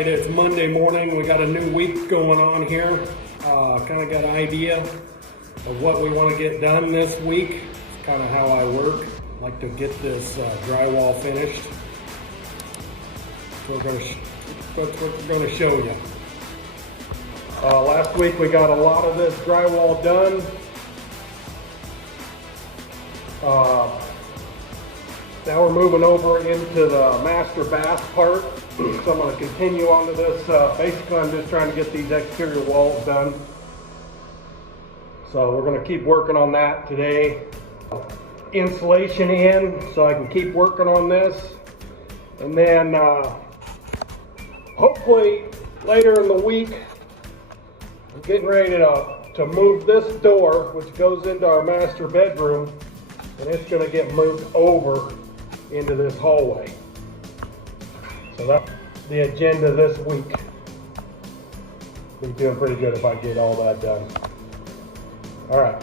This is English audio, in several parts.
Alright, it's Monday morning. We got a new week going on here. Kind of got an idea of what we want to get done this week. It's kind of how I work. I like to get this drywall finished. That's what we're going to show you. Last week we got a lot of this drywall done. Now we're moving over into the master bath part. So I'm going to continue on to this. Basically, I'm just trying to get these exterior walls done. So we're going to keep working on that today. Insulation in, so I can keep working on this. And then hopefully later in the week, I'm getting ready to move this door, which goes into our master bedroom, and it's going to get moved over into this hallway. So that's the agenda this week. Be doing pretty good if I get all that done. All right.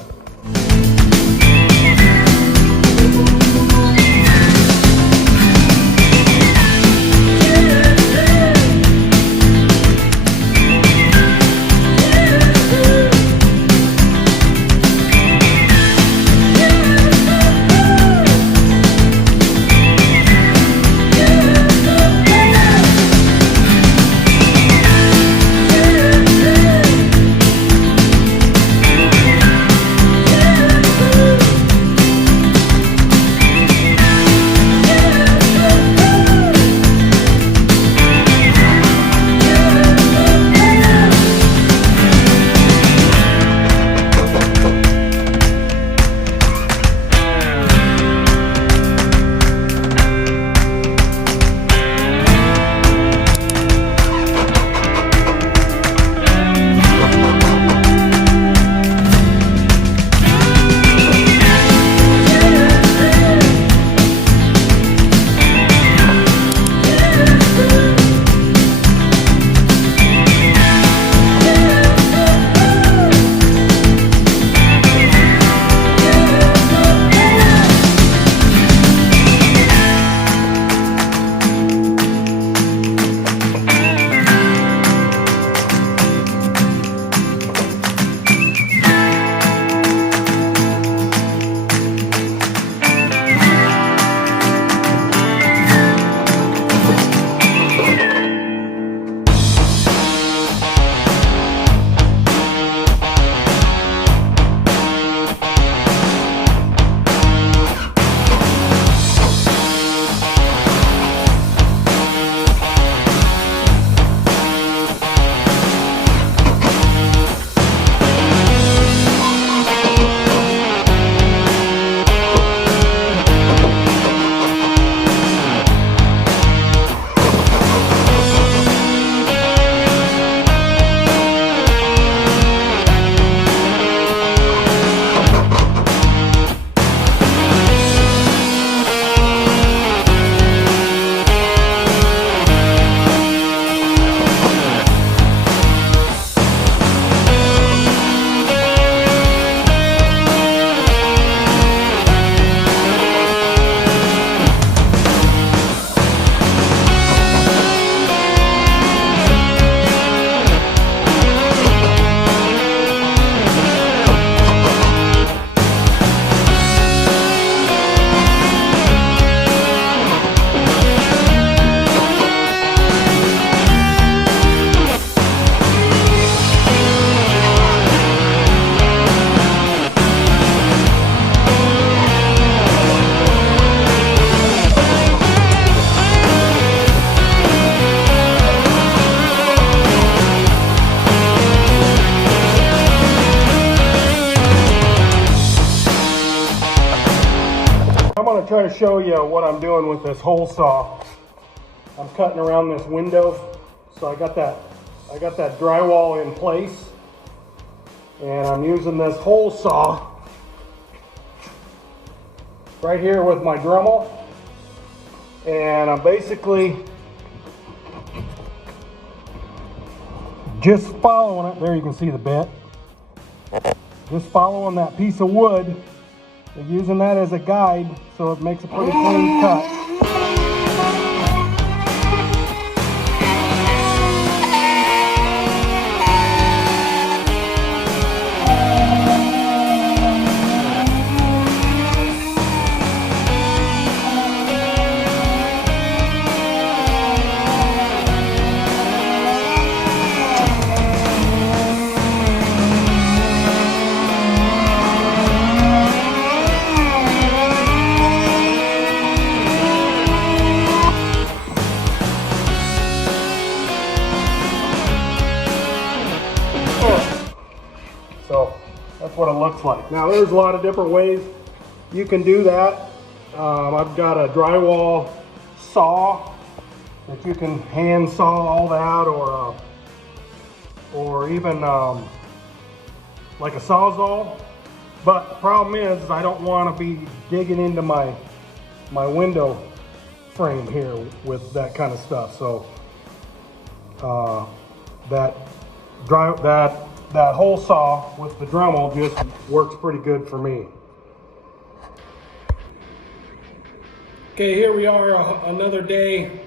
I'm going to try to show you what I'm doing with this hole saw. I'm cutting around this window, so I got that drywall in place, and I'm using this hole saw right here with my Dremel, and I'm basically just following it. There you can see the bit. Just following that piece of wood. And using that as a guide, so it makes a pretty clean cut. looks like. Now there's a lot of different ways you can do that. I've got a drywall saw that you can hand saw all that, or even like a sawzall. But the problem is I don't want to be digging into my window frame here with that kind of stuff. So that hole saw with the Dremel just works pretty good for me. Okay, here we are, another day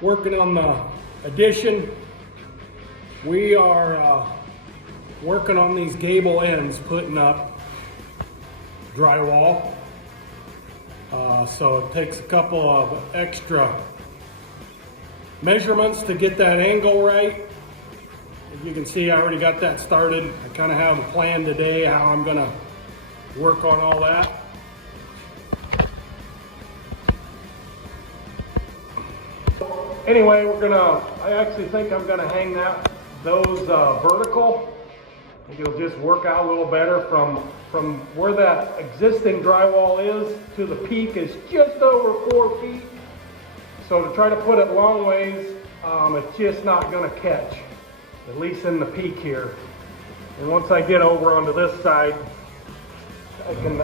working on the addition. We are working on these gable ends, putting up drywall. So it takes a couple of extra measurements to get that angle right. As you can see, I already got that started. I kind of have a plan today how I'm gonna work on all that. Anyway, I actually think I'm gonna hang those vertical. I think it'll just work out a little better from where that existing drywall is to the peak is just over 4 feet. So to try to put it long ways, it's just not gonna catch, at least in the peak here. And once I get over onto this side, I can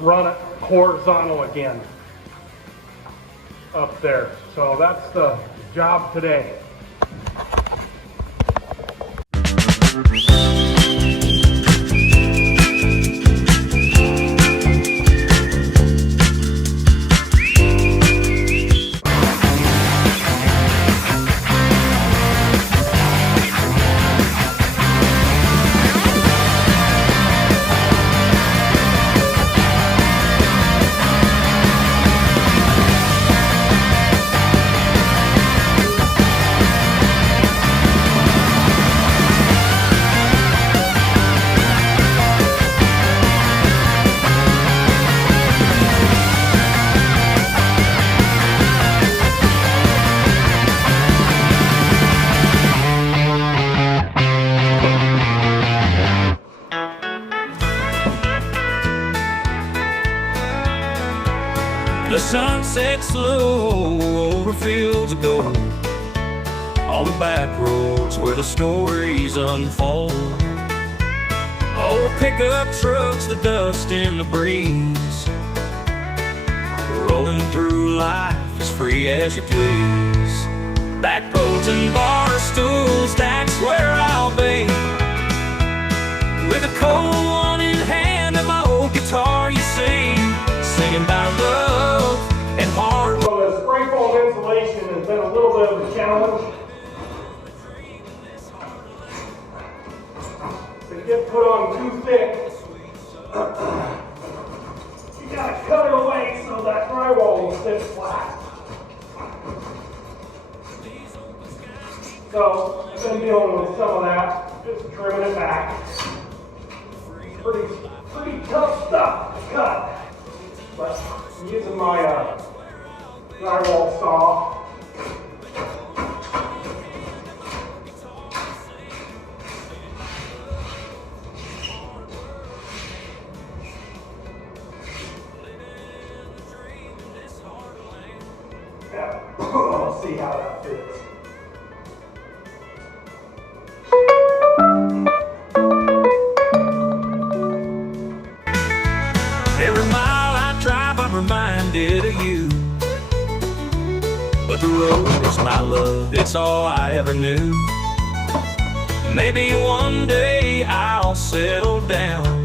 run it horizontal again up there. So that's the job today. The sun sets slow over fields of gold, on the back roads where the stories unfold. Old pickup trucks, the dust in the breeze, rolling through life as free as you please. Back roads and bar stools, that's where I'll be, with a cold one in hand and my old guitar, you see, singing about love and hard. So the spray foam insulation has been a little bit of a challenge. To get put on too thick, you gotta cut it away so that drywall will sit flat. So I've been dealing with some of that, just trimming it back. Pretty tough stuff to cut. But I'm using my drywall saw. Yeah, we'll see how that fits. Every mile I drive, I'm reminded of you, but the road is my love, it's all I ever knew. Maybe one day I'll settle down